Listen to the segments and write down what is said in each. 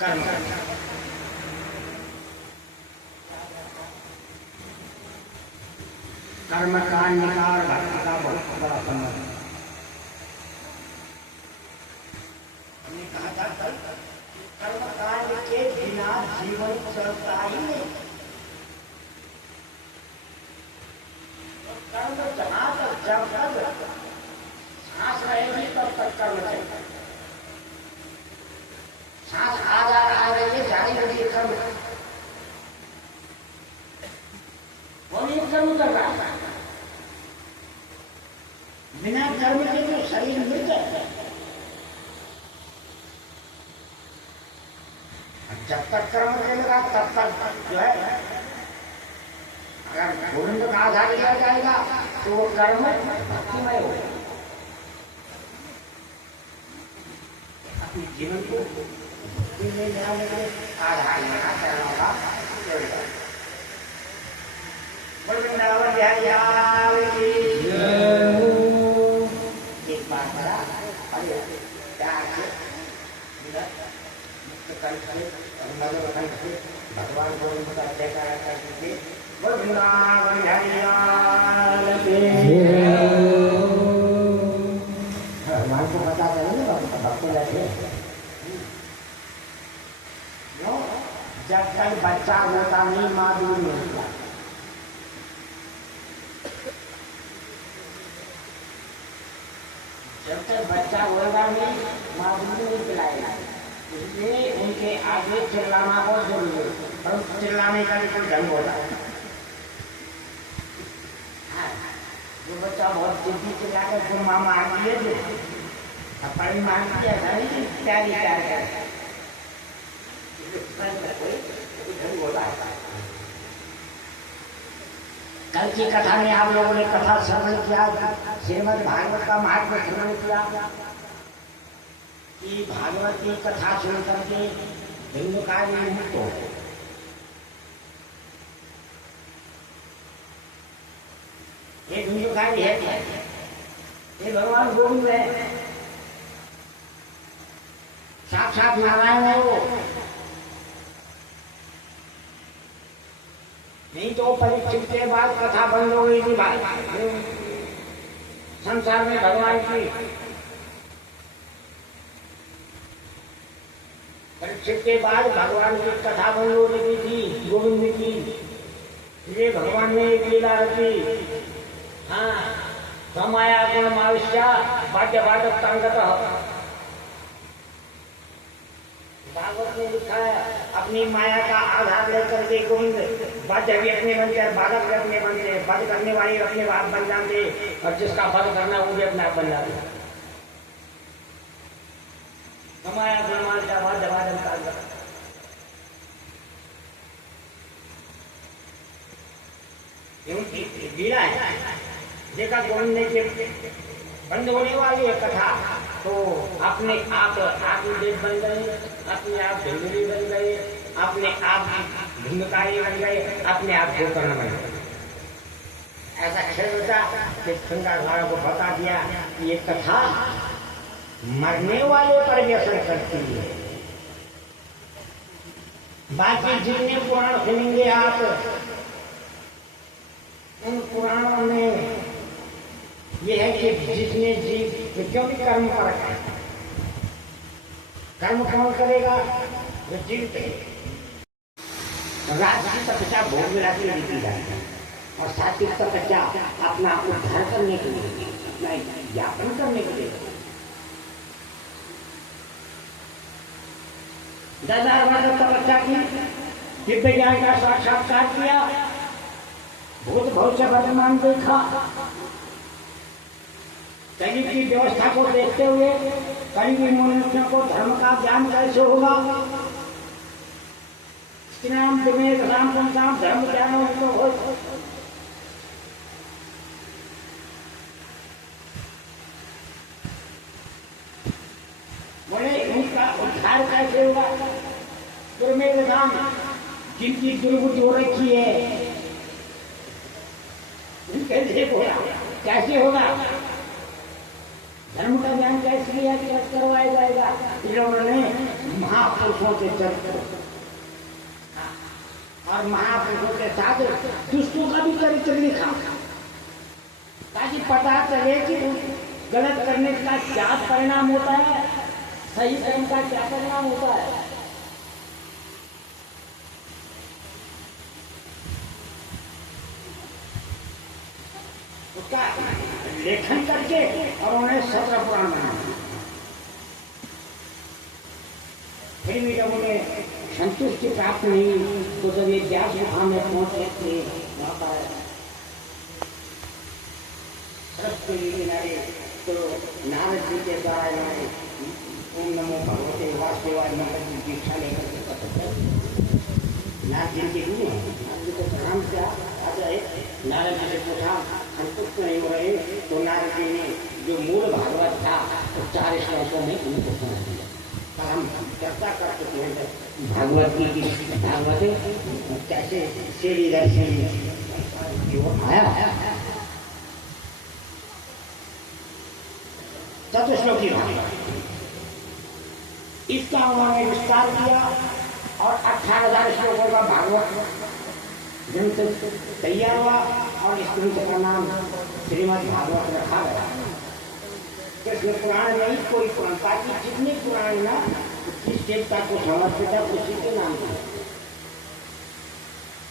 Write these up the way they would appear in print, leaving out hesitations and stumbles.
कर्म कर्म कांड और भक्ति का बहुत बड़ा संबंध। हमने कहा था कल कर्म कांड के बिना जीवन चलता ही नहीं। कर्म जहाँ तक जब तक सांस रहेगी तब तक कर्म चलेगा। सांस आ रही है जारी रही है कर्म, वो भी कर्म कर रहा है। बिना कर्म के तो शरीर मिल जाए। जब तक कर्म चलेगा तब तक जो है, अगर गोविंद का आधार लिया जाएगा तो वो कर्म भक्तिमय हो अपने जीवन को आधार लगा कर्म का वृंदावन एक बार बड़ा प्यार से भगवान गोविंद का जयकारा कर दीजिए। वृंदावन भगवान को पता चले भक्त लगे। जब तक बच्चा होता नहीं माँ दूर नहीं होता। जब तक बच्चा होगा नहीं माँ दूध नहीं पिलाएगा। इसलिए उनके आगे चिल्लाना बहुत जरूरी है, पर चिल्लाने का भी कोई ढंग होता है। जो बच्चा बहुत जिद्दी चिल्ला कर तो मामा आती है जो अपनी मांगती है नहीं प्यारी प्यार कर कोई ढंग होता है। कल की कथा में आप लोगों ने कथा श्रवण किया, श्रीमद् भागवत का महात्म्य श्रवण किया कि भागवत की कथा सुन करके हिंदुकारी मुक्त हो। ये हिंदुकारी है, ये भगवान गोविंद है, साक्षात नारायण है वो। नहीं तो परीक्षित के बाद कथा बंद हो गई थी संसार में भगवान की। परीक्षित के बाद भगवान की कथा बंद हो गई थी गोविंद की। ये भगवान ने एक लीला रची। हाँ, समाया गुण माविष्या बाध्य बाधक तंगत। भागवत ने लिखा है अपनी माया का आधार लेकर के गोविंद बाध्य भी अपने बनते हैं, बाधक भी अपने बनते हैं। वध करने वाले अपने बाप बन जाते और जिसका वध करना वो भी अपने आप बन जाते। माया गुण का बाध्य बाधक तंगत। लीला है देखा गोविंद ने बंद होने वाली है कथा तो अपने आप आत्मदेव बन गए, अपने आप भिंडली बन गए, अपने आप भिंडकारी बन गए, अपने आप गोकर्ण बन गए। ऐसा खेल होता कि श्रृंगार को बता दिया कि ये कथा मरने वाले पर भी असर करती है। बाकी जितने पुराण सुनेंगे आप, उन पुराणों में यह है कि जिसने जीव क्योंकि कर्म पर है, कर्म कौन करेगा जो जीव राजसी तपस्या भोग मिलाती रीति जाती है और सात्विक तपस्या अपना उद्धार करने के लिए, अपना यापन करने के लिए। 10,000 वर्ष तपस्या की, दिव्य ज्ञान का साक्षात्कार किया, भूत भविष्य वर्तमान देखा। कलयुग की व्यवस्था को देखते हुए कलयुगी मनुष्यों को धर्म का ज्ञान कैसे होगा। नाम धर्म ज्ञान हो। बोले उनका उद्धार कैसे होगा। दुर्मेध धाम जिनकी दुर्बुद्धि हो रखी है कैसे होगा। धर्म का ज्ञान कैसे करवाया जाएगा। इन्होंने महापुरुषों के चरित्र और महापुरुषों के साथ दुष्टों का भी चरित्र लिखा ताकि पता चले कि गलत करने का क्या परिणाम होता है, सही कर्म का क्या परिणाम होता है। उसका लेखन करके और उन्हें 17 पुराण बनाया। फिर भी जब उन्हें संतुष्टि प्राप्त नहीं तो जब ये व्यास गुफा में पहुंचे थे वहां पर सरस्वती किनारे तो नारद जी के द्वारा इन्होंने ओम नमो भगवते वासुदेवाय मंत्र की दीक्षा लेकर के नारद जी के गुरु नारद जी को प्रणाम किया। नारद जी से पूछा संतुष्ट नहीं हो रहे तो नारद जी ने जो मूल भागवत था तो 4 श्लोकों में उनको सुना दिया। हम चर्चा कर चुके हैं भागवत की भागवत कैसे श्री दर्शन आया चतुश्लोकी भागवत इसका उन्होंने विस्तार किया और 18,000 श्लोकों का भागवत ग्रंथ तैयार हुआ और इस ग्रंथ का नाम श्रीमद् भागवत रखा गया। कृष्ण पुराण नहीं कोई पुराण ताकि जितने पुराण ना किस देवता को समर्पित है उसी के नाम है।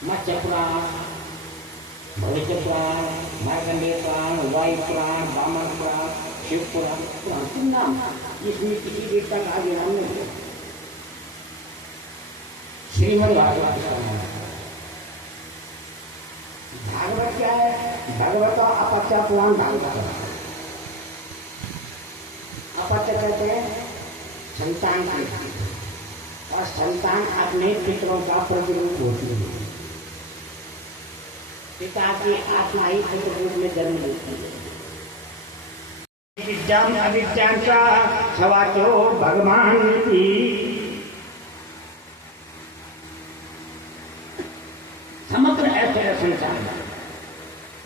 मत्स्य पुराण, भविष्य पुराण, मार्कंडेय पुराण, वायु पुराण, वामन पुराण, शिव पुराण, पुराण तीन नाम इसमें किसी देवता का आगे नाम नहीं है। श्रीमद् भागवत का नाम भागवत क्या है? भगवत अपत्य पुराण भागवत। अपत्य कहते हैं संतान की और संतान अपने पितरों का प्रतिरूप होती है। पिता की आत्मा ही पुत्र रूप में जन्म लेती है। विद्याम अविद्यां च सवाचो भगवान की समग्र ऐश्वर्य संसार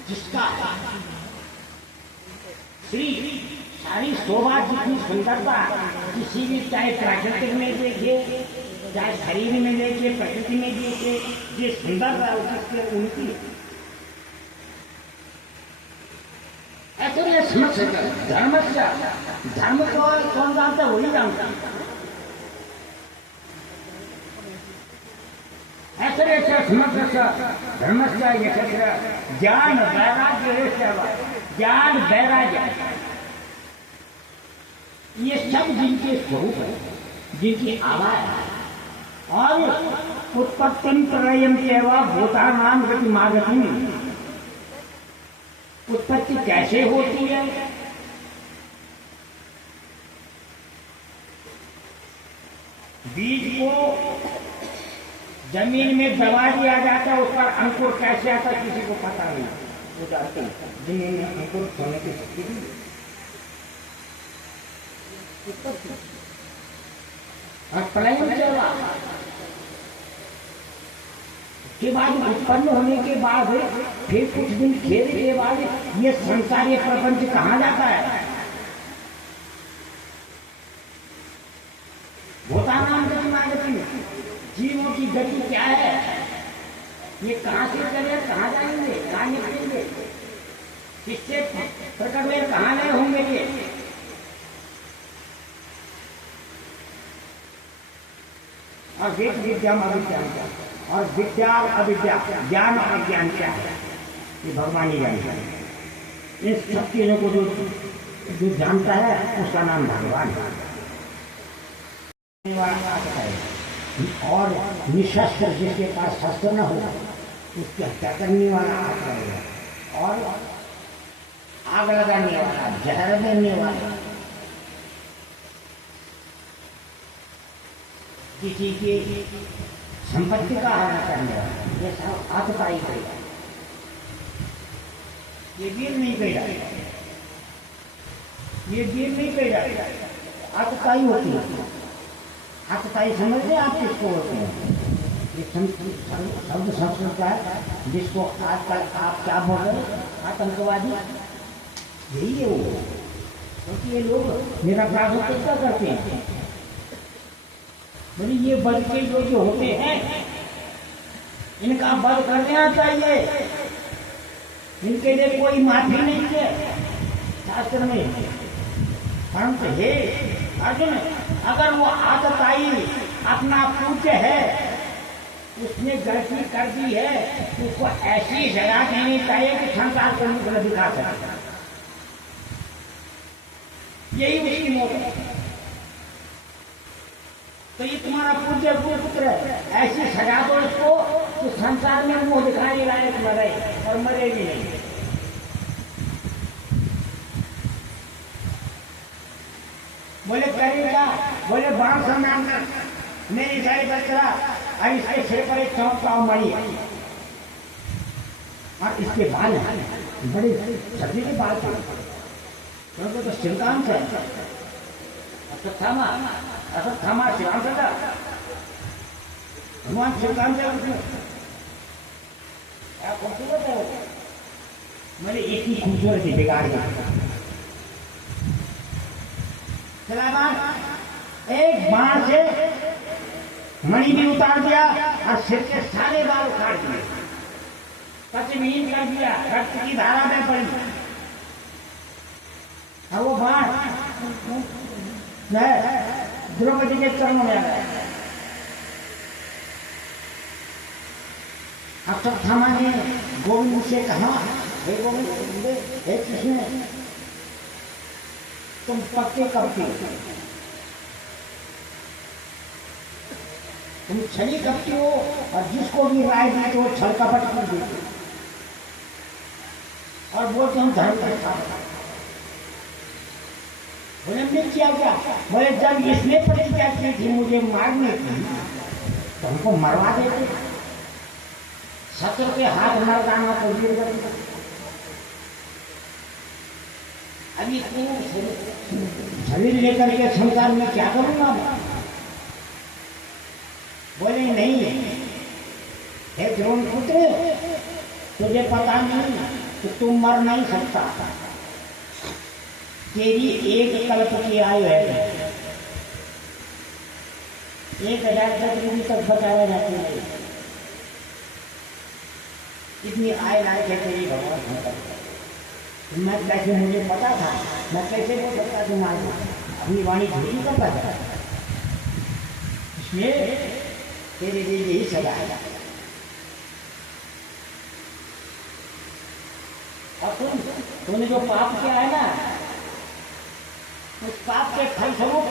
जिसका श्री सारी शोभा जितनी सुंदरता किसी भी चाहे प्राकृतिक में देखे चाहे शरीर में देखे प्रकृति में देखे जो सुंदरता उसके उनकी ऐश्वर्य धर्म को कौन जानता वही जानता। ऐश्वर्य धर्म ज्ञान वैराग्य ज्ञान वैराग्य ये सब जिनके स्वरूप है जिनकी आवाज है और उत्पत्ति प्रलयम केवल भूतानाम गति मागति उत्पत्ति कैसे होती है बीज को जमीन में दबा दिया जाता है उस पर अंकुर कैसे आता किसी को पता नहीं। वो जानते जमीन में अंकुर होने की शक्ति नहीं और प्रलय के बाद उत्पन्न होने के बाद फिर कुछ दिन खेल के बाद ये संसार ये प्रपंच कहाँ जाता है? भूतानाम गति मागति जीवों की गति क्या है? ये कहाँ से चले कहाँ जाएंगे कहाँ निकलेंगे किससे प्रकट में कहाँ गए होंगे ये? और विद्या अविद्या और विद्या अविद्या ज्ञान और ज्ञान क्या है ये भगवान ही जानता है। इन सब चीजों को जो जानता है उसका नाम भगवान है। और निशस्त्र जिसके पास शस्त्र न हो उसकी हत्या करने वाला आता है और आग लगाने वाला जहर देने वाला किसी की संपत्ति का हरण करने वाला ये सब आतताई करेगा। ये वीर नहीं कहेगा ये वीर नहीं कहेगा आतताई होती है। आतताई समझते आप किसको होते हैं? ये शब्द संस्कृत का है जिसको आजकल आप क्या बोल रहे आतंकवादी यही है वो क्योंकि ये लोग निरपराध क्या करते हैं बोले ये बल के जो होते हैं इनका वध कर देना चाहिए, इनके लिए कोई माफी नहीं है शास्त्र में। परंतु हे अर्जुन, अगर वो आदत आई, अपना पूज्य है, उसने गलती कर दी है, उसको ऐसी सजा देनी चाहिए कि संसार को नहीं दिखा सके। यही उसकी मौत है। तो ये तुम्हारा पूज्य पुत्र है, ऐसी सजा दो इसको कि संसार में मुंह दिखाने लायक मरे और मरे भी नहीं। बोले करेगा, बोले बाण सम्मान कर मेरी सारी बच्चा, अब इसके सिर पर एक चौंक मड़ी और इसके बाल बड़े सब्जी के बाल थे, तो श्रीकांत है अश्वत्थामा श्रीकांत था, भगवान श्रीकांत है उसमें क्या खूबसूरत है। मैंने एक ही खूबसूरत ही बिगाड़ गया। एक बाण से मणि भी उतार दिया और सिर के सारे बाल उखाड़ दिए, पचविहीन कर दिया, रक्त की धारा में पड़ी। और वो बाण द्रौपदी के चरणों में आ गया। अश्वत्थामा ने गोविंद से कहा, हे गोविंद, हे कृष्ण, तुम पक्के कपटी, तुम छली कपटी हो और जिसको भी राय दी तो छल कपट कर देते और बोलते हम धर्म के साथ। बोले हमने किया क्या? बोले जब इसने प्रतिज्ञा की थी मुझे मारने की तो हमको मरवा देते, शत्रु के हाथ मरदाना को वीर कर। अभी शरीर लेकर के संसार में क्या करूंगा मैं? बोले नहीं, हे द्रोण पुत्र, तुझे पता नहीं कि तू मर नहीं सकता, तेरी एक कल्प की आयु है, 1000 तक बचाया जाती है, इतनी आय लायक है तेरी भगवान। मैं कैसे, मुझे पता था, मैं कैसे बोल सकता तुम्हारे अपनी वाणी झूठी करता था, इसलिए तेरे लिए यही सजा है। और तूने जो पाप किया है ना, उस पाप के फलस्वरूप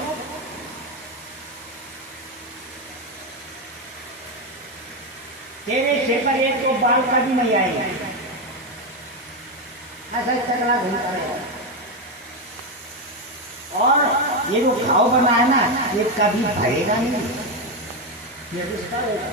तेरे सिर पर एक तो बाल का भी नहीं आएगा, ऐसा चकला घूमता रहेगा। और ये जो घाव बना है ना, ये कभी भरेगा नहीं, ये रिश्ता रहेगा।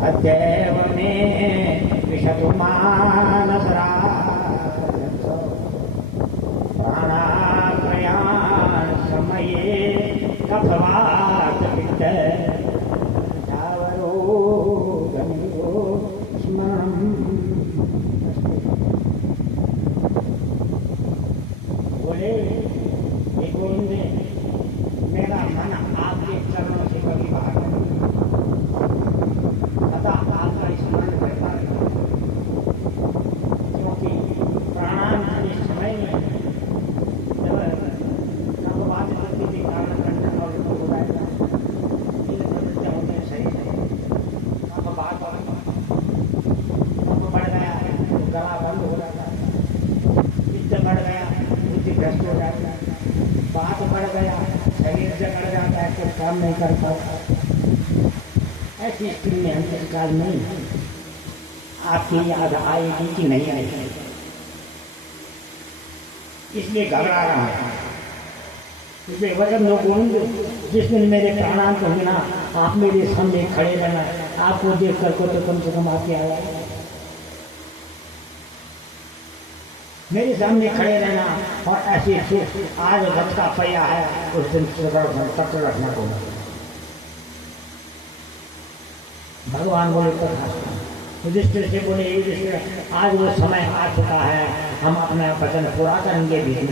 अदैव में विशतु मानसरा बोले हे गोविंद, मेरा मन आपके चरणों से कभी बाहर नहीं, अतः आपका स्मरण करता है, क्योंकि प्राणायाम के समय में जब बात करती थी कारण कंठ और हो जाएगा, होते हैं सही से अब बात बढ़ गया तो गला बंद हो जाता है, चित्त बढ़ गया बुद्धि भ्रष्ट हो जाता है, बात बढ़ गया शरीर से बढ़ जाता है, कोई काम नहीं कर पाता। ऐसी स्थिति में हम संस्कार नहीं, आपकी याद आएगी कि नहीं आएगी, इसलिए घबरा रहा है। इसलिए वचन दो गोविंद, जिस दिन मेरे प्राणायाम को मिला, आप मेरे सामने खड़े रहना, आपको देख कर को तो कम से कम आपके आया, मेरे सामने खड़े रहना, और ऐसे आज रथ का पहिया है उस दिन पकड़ रखना होगा। भगवान बोले कथा, युधिष्ठिर से बोले युधिष्ठिर, आज वो समय आ चुका है, हम अपना वचन पूरा करेंगे। भीष्म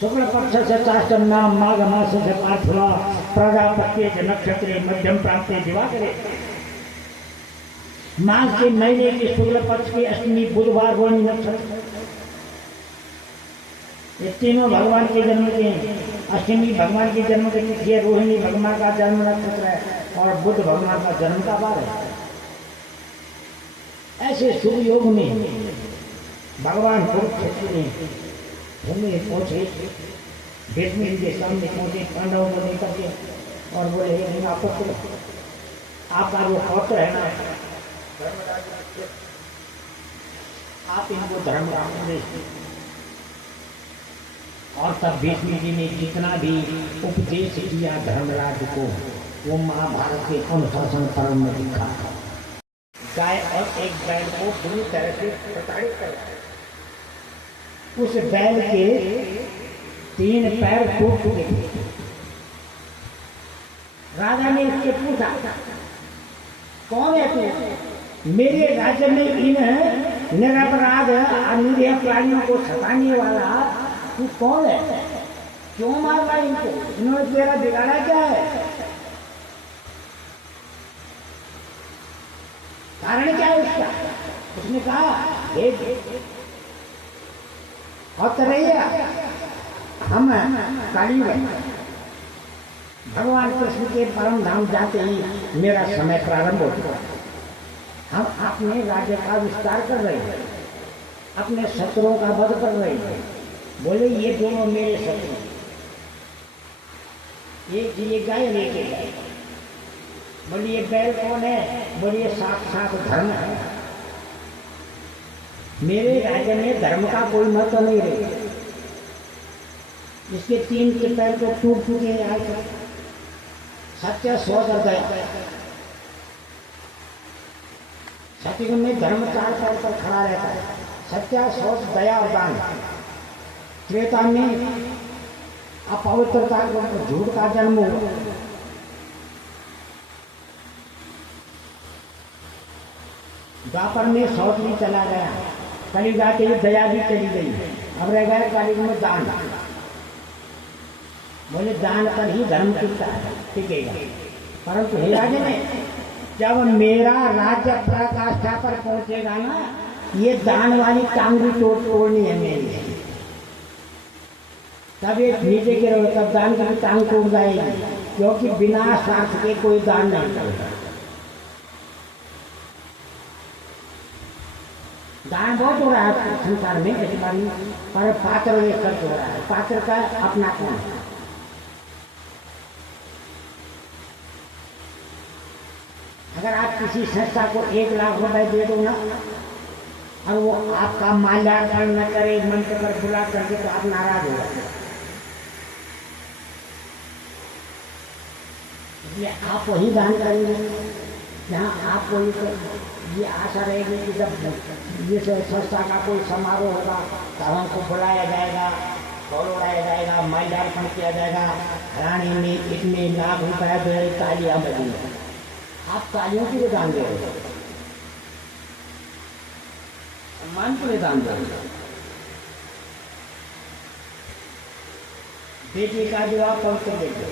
शुक्ल पक्ष से चाष्टम नाम माघ मास से पार्थवा प्रजापत्य नक्षत्रे मध्यम प्रांत दिवाकरे। माघ के महीने के शुक्ल पक्ष की अष्टमी बुधवार रोहिणी नक्षत्र, ये तीनों भगवान के जन्म के हैं। अष्टमी भगवान के जन्म की तिथि है, रोहिणी भगवान का जन्म नक्षत्र है, और बुध भगवान का जन्म का वार है। ऐसे शुभ योग में भगवान कुरुक्षेत्र में भूमि पहुंचे, भीष्म के सामने पहुंचे, पांडवों को लेकर के, और बोले हे पुत्र, आपका जो पौत्र है ना, आप इनको धर्म का उपदेश दें। और तब भीष्म जी ने जितना भी उपदेश किया धर्मराज को, वो महाभारत के अनुशासन पर्व में लिखा। गाय और एक बैल को पूरी तरह से प्रताड़ित कर, उस बैल के 3 पैर टूट चुके थे। राजा ने उससे पूछा, कौन है तू? मेरे राज्य में इन निरपराध अनिरीह प्राणियों को सताने वाला तू कौन है? क्यों मार रहा है इनको? इन्होंने तेरा बिगाड़ा क्या है? कारण क्या है उसका? उसने कहा और तरैया हम काली भगवान कृष्ण के परम धाम जाते ही मेरा समय प्रारंभ हो चुका। हम अपने राज्य का विस्तार कर रहे हैं, अपने शत्रुओं का वध कर रहे हैं। बोले ये दोनों मेरे शत्रु, ये गाय लेके गए। बोलिए ये बैल कौन है? बोलिए साक्षात धर्म है। मेरे राज्य में धर्म का कोई महत्व नहीं रहे। इसके 3 के पैर तो टूट चुके हैं। आज सत्य सौ कर गया। सत्युग में धर्म 4 पैर पर खड़ा रहता है। सत्य, सौच, दया और दान। त्रेता में अपवित्रता झूठ का जन्म हुआ। द्वापर में सौच भी चला गया। कलियुग आते ही दया भी चली गई। अब रह गया कलियुग में दान। बोले दान पर ही धर्म टिकेगा। परंतु हे राजन, जब मेरा राज्य पराकाष्ठा पर पहुंचेगा ना, ये दान वाली टांगरी तोड़नी है मेरी। तब ये नीचे गिरोगे तब दान की टांग टूट जाएगी, क्योंकि बिना स्वार्थ के कोई दान नहीं करता। दान बहुत हो रहा है संसार में इस बार, पर पात्र ये खर्च हो रहा है। पात्र का अपना कौन? अगर आप किसी संस्था को 1 लाख रुपए दे दो ना, और वो आपका माल्यार्पण न करे, मंत्र पर बुला करके, तो आप नाराज हो जाते। इसलिए आप वही दान करेंगे जहाँ आपको ये आशा रहेगी कि जब ये संस्था का कोई समारोह होगा तो हमको बुलाया जाएगा, फूल उड़ाया जाएगा, माल्यार्पण किया जाएगा, रानी ने इतने लाख रुपए दे, तालियां बजेंगी। आप तालियों की दान दे रहे हो। सम्मान के लिए दान करेगा। बेटी का जो आप पवित्र देते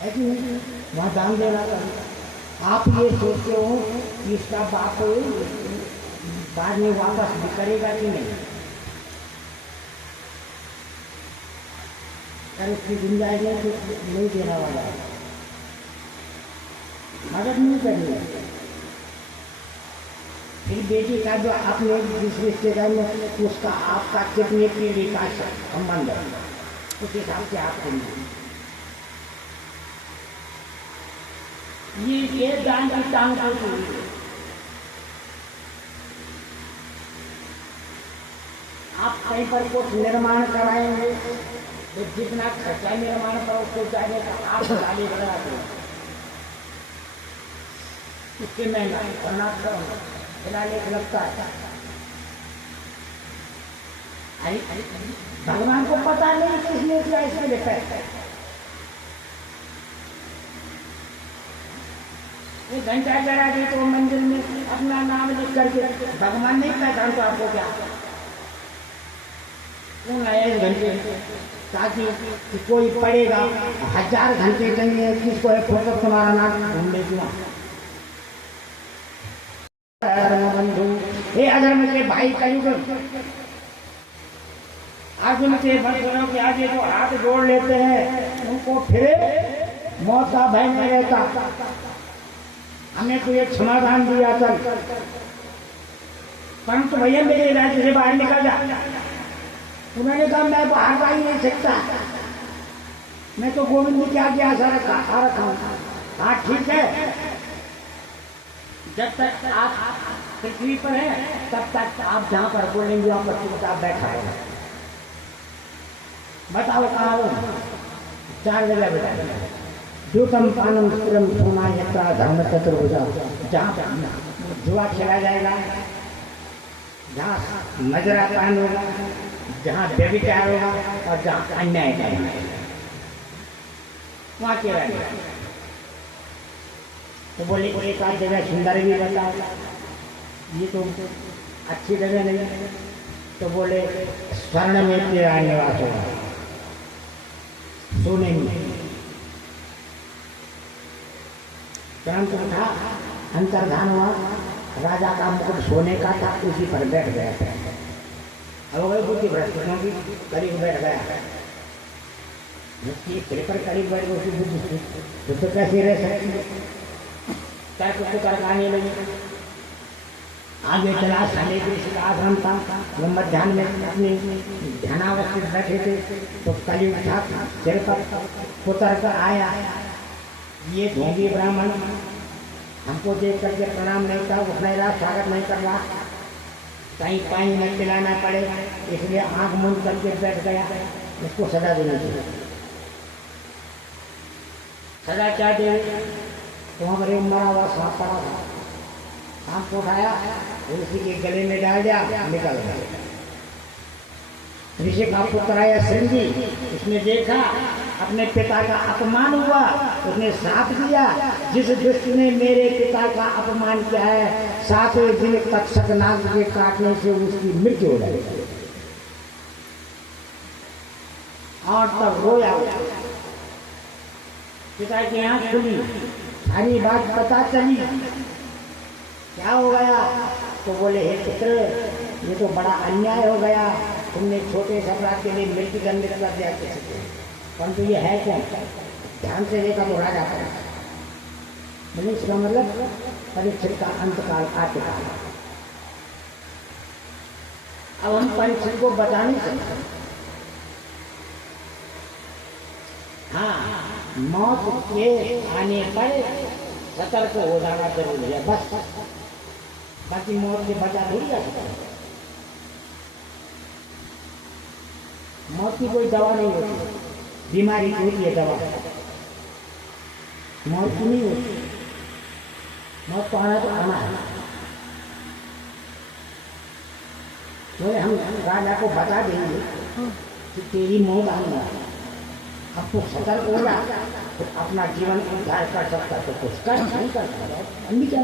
है कि नहीं, वहाँ दान देना चाहिए। आप ये सोचते हो कि इसका बाप बाद में वापस भी करेगा कि नहीं, अगर उसकी गुंजाइश नहीं देने वाला है, मदद नहीं करनी है। फिर बेटी का जो आपने जिस रिश्तेदार में उसका आपका कितने पीढ़ी का संबंध है, उस हिसाब से आप करिए। ये दान की टांग होती है। आप कहीं पर कुछ निर्माण कराएंगे तो जितना खर्चा निर्माण पर उसको चाहिए तो आप गाली बना दो, उसके महंगा करना फिलहाल एक लगता है। भगवान को पता नहीं किसने किया, इसमें लिखा है। ये घंटा चढ़ा दी तो मंदिर में अपना नाम लिख करके भगवान नहीं पहचान तो आपको क्या क्यों आया इस घंटे, ताकि कोई पड़ेगा 1000 घंटे कहीं किसको है फोकस तुम्हारा नाम ढूंढने की। बंधु हे अधर्म के भाई कलयुग, अर्जुन के भक्तों के आगे जो हाथ जोड़ लेते हैं उनको फिर मौत का भय नहीं रहता। हमें तो एक समाधान दिया चल, परंतु भैया मेरे राज्य से बाहर निकल जा। उन्होंने कहा मैं बाहर जा ही नहीं सकता, मैं तो गोविंद जी के आगे आशा रखा। हाँ ठीक है, जब तक आप पृथ्वी पर है तब तक आप जहाँ पर बोलेंगे वहाँ पर चुपचाप बैठा है। बताओ कहाँ हो? 4 जगह बैठा, द्यूतम पानम स्थिरम सोमायत्रा धर्म चतुर्भुजा, जहाँ पर जुआ खेला जाएगा, जहाँ नजरा पान होगा, जहाँ व्यभिचार होगा और जहाँ अन्याय जाएगा वहाँ के रहेगा। तो बोले एक आध जगह सुंदर भी बताओ, ये तो अच्छी जगह नहीं है। तो बोले स्वर्ण में तेरा निवास होगा, सोने में। परंतु था अंतर्धान हुआ, राजा का मुकुट सोने का था, उसी पर बैठ गया था। अब वही बुद्धि भ्रष्ट क्योंकि करीब बैठ गया, जिसकी सिर पर करीब बैठ गई उसकी बुद्धि तो कैसे रह सकती, चाहे कुछ कर आने लगी। आगे चला, साले कृष्ण का आश्रम था, वो मध्याह्न में अपने ध्यानावस्थित बैठे थे। तो कलयुग था, सिर पर उतर कर आया, ये ढोंगी ब्राह्मण हमको देख करके प्रणाम नहीं था, उठने रहा, स्वागत नहीं कर रहा, कहीं पानी न पिलाना पड़े, इसलिए आंख मूंद करके बैठ गया। इसको सजा देनी चाहिए। सजा क्या दे? तो हमारे मरा हुआ सांप पड़ा था, सांप को उठाया, उसी के गले में डाल दिया, निकल गया। ऋषि का पुत्र आया श्रृंगी, उसने देखा अपने पिता का अपमान हुआ, उसने श्राप दिया, जिस दुष्ट ने मेरे पिता का अपमान किया है 7वें दिन तक्षक नाग के काटने से उसकी मृत्यु हो जाएगी। और तब रोया, पिता की आंख खुली, सारी बात पता चली, क्या हो गया? तो बोले हे पुत्र, ये तो बड़ा अन्याय हो गया, तुमने छोटे से अपराध के लिए मृत्यु दंड कर दिया किसी को, परंतु ये है क्या? ध्यान से देखा तो राजा था। बोले इसका मतलब परीक्षित का अंतकाल आ चुका है। अब हम परीक्षित को बता नहीं सकते। हाँ, मौत के आने पर सतर्क हो जाना जरूरी है, बस। बाकी मौत से बचा थोड़ी जा सकता। मौत की कोई दवा नहीं होती, बीमारी की होती है दवा, मौत की नहीं होती। मौत तो आना तो आना है। तो हम राजा को बता देंगे कि तेरी मौत आने वाली है, अब तो सतर्क हो जा, तो अपना जीवन उद्धार कर सकता तो कुछ कर नहीं कर सकता। हम भी क्या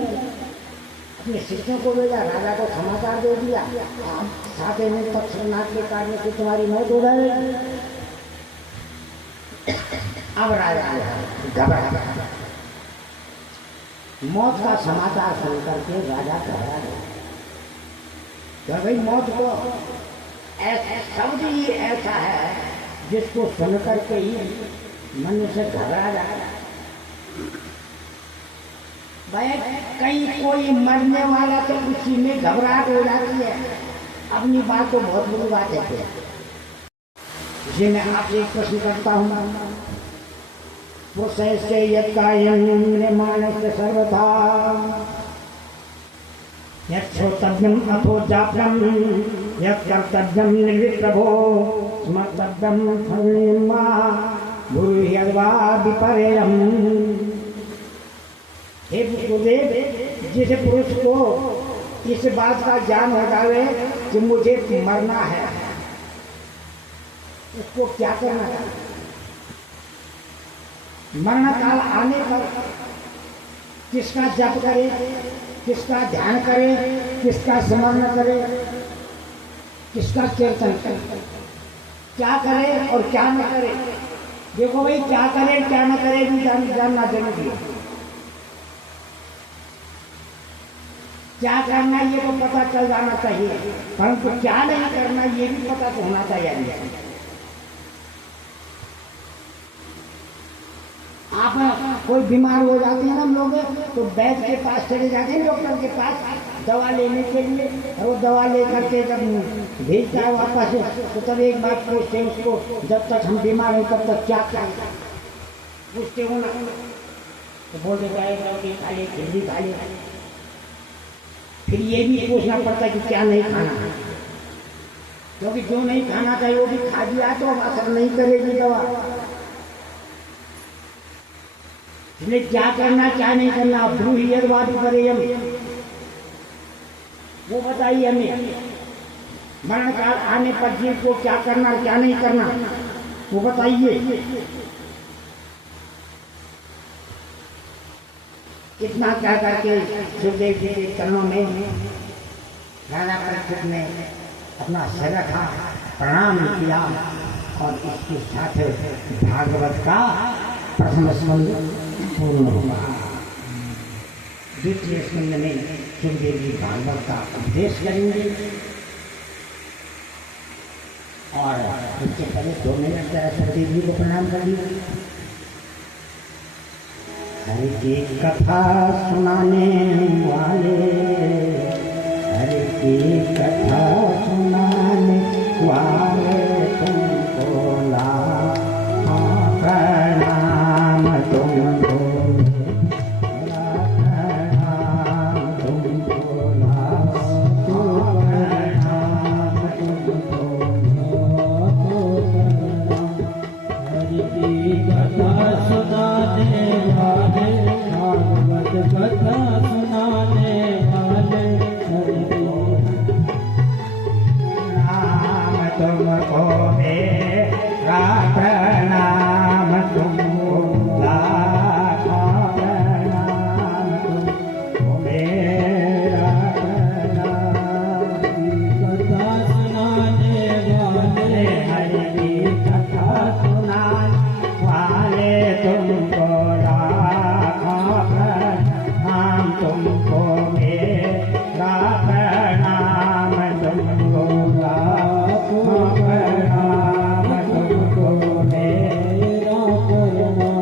अपने शिष्यों को भेजा, राजा को समाचार दे दिया, आप साथे में पक्षनाथ के कारण से तुम्हारी मौत हो गई। अब राजा घबरा गया, मौत का समाचार सुन करके राजा घबरा गया। तो भाई मौत को शब्द ही ऐसा है जिसको सुन करके ही मन से घबरा जाए। भाई कहीं कोई मरने वाला तो उसी में घबराहट हो जाती है, अपनी बात को बहुत बुरी बात है। इसी में आपसे एक प्रश्न करता हूँ, पुरुषस्य यत्कायं मानस्य सर्वथा यच्छ्रोतव्यम् अथो जाप्यम् यत्कर्तव्यम् निर्विप्रभो स्मर्तव्यम् फलनीयम् वा भूयर्वा विपर्ययम्। हे गुरुदेव, जिस पुरुष को इस बात का ज्ञान हो जाए कि मुझे मरना है, उसको क्या करना है? मरण काल आने पर किसका जप करे, किसका ध्यान करे, किसका स्मरण करे, किसका कीर्तन करे, क्या करे और क्या न करे। देखो भाई, क्या करे क्या न करे भी जानना जरूरी है। क्या करना ये तो पता चल जाना चाहिए, परंतु क्या नहीं करना ये भी पता तो होना चाहिए। आप कोई बीमार हो जाते हैं ना हम लोग, तो वैद्य के पास चले जाते हैं, डॉक्टर के पास दवा लेने के लिए, और वो दवा लेकर के जब भेजता है वापस, तो तब एक बात पूछते हैं उसको, जब तक हम बीमार हैं तब तक क्या खाएं? पूछते हो ना, तो बोल देता है रोटी खा ले, खिचड़ी खा ले। फिर ये भी पूछना पड़ता है कि क्या नहीं खाना, क्योंकि जो नहीं खाना चाहिए वो भी खा दिया तो अब असर नहीं करेगी दवा। इसलिए क्या करना क्या नहीं करना, ब्रूहियर्वाद करेयम, वो बताइए हमें। मरण काल आने पर जीव को क्या करना क्या नहीं करना वो बताइए। इतना कह करके सुखदेव जी के चरणों में राजा परीक्षित ने अपना सिर रखा, प्रणाम किया और इसके साथ भागवत का प्रथम स्कंद पूर्ण हुआ। द्वितीय स्कंद में सुखदेव जी भागवत का उपदेश करेंगे और उससे पहले 2 मिनट सरस्वती जी को प्रणाम करेंगे। हरि की कथा सुनाने वाले, हरि की कथा सुनाने वाले तुमको प्रणाम, तुमको प्रणाम, तुमको हरि की कथा सुनाने वाले, भागवत कथा सुनाने वाले, प्रणाम तुमको मेरा प्रणाम, तुमको लाखों प्रणाम, तुमको मेरा प्रणाम। कथा सुनाने वाले, हरि की कथा सुनाने वाले तुमको लाखों प्रणाम, तुमको मेरा प्रणाम, तुमको लाखों प्रणाम, तुमको मेरा प्रणाम।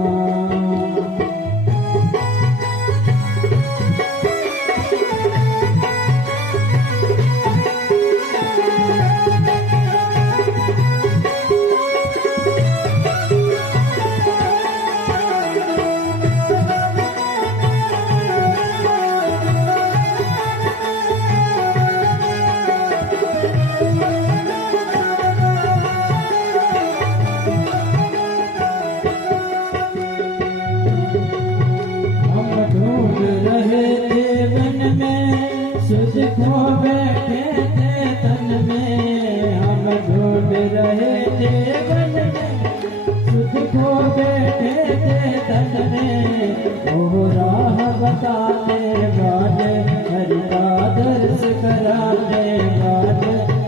सुध खो बैठे थे तन में, हम ढूंढ रहे थे मन में, सुध खो बैठे थे तन में, वो राह बताने वाले हरि का दर्श करा देगा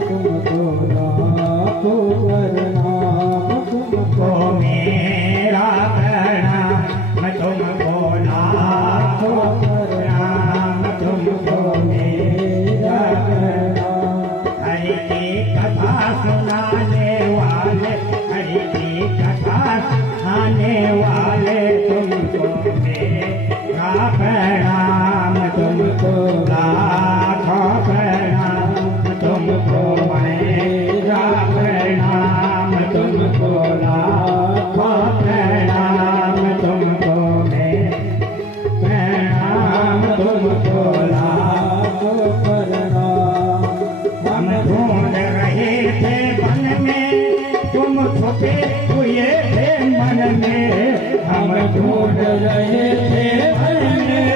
तुमको लाखों प्रणाम तुमको मेरा प्रणाम तुमको लाखों प्रणाम तुमको मेरा प्रणाम। हरि की कथा सुनाने वाले हरि की कथा सुनाने वाले तुमको मेरा प्रणाम तुमको लाखों प्रणाम तुमको मेरा प्रणाम तुमको लाखों प्रणाम तुमको प्रणाम तुमको लाखों प्रणाम। हम ढूंढ रहे थे वन में तुम छुपे हुए थे मन में हम ढूंढ रहे थे वन में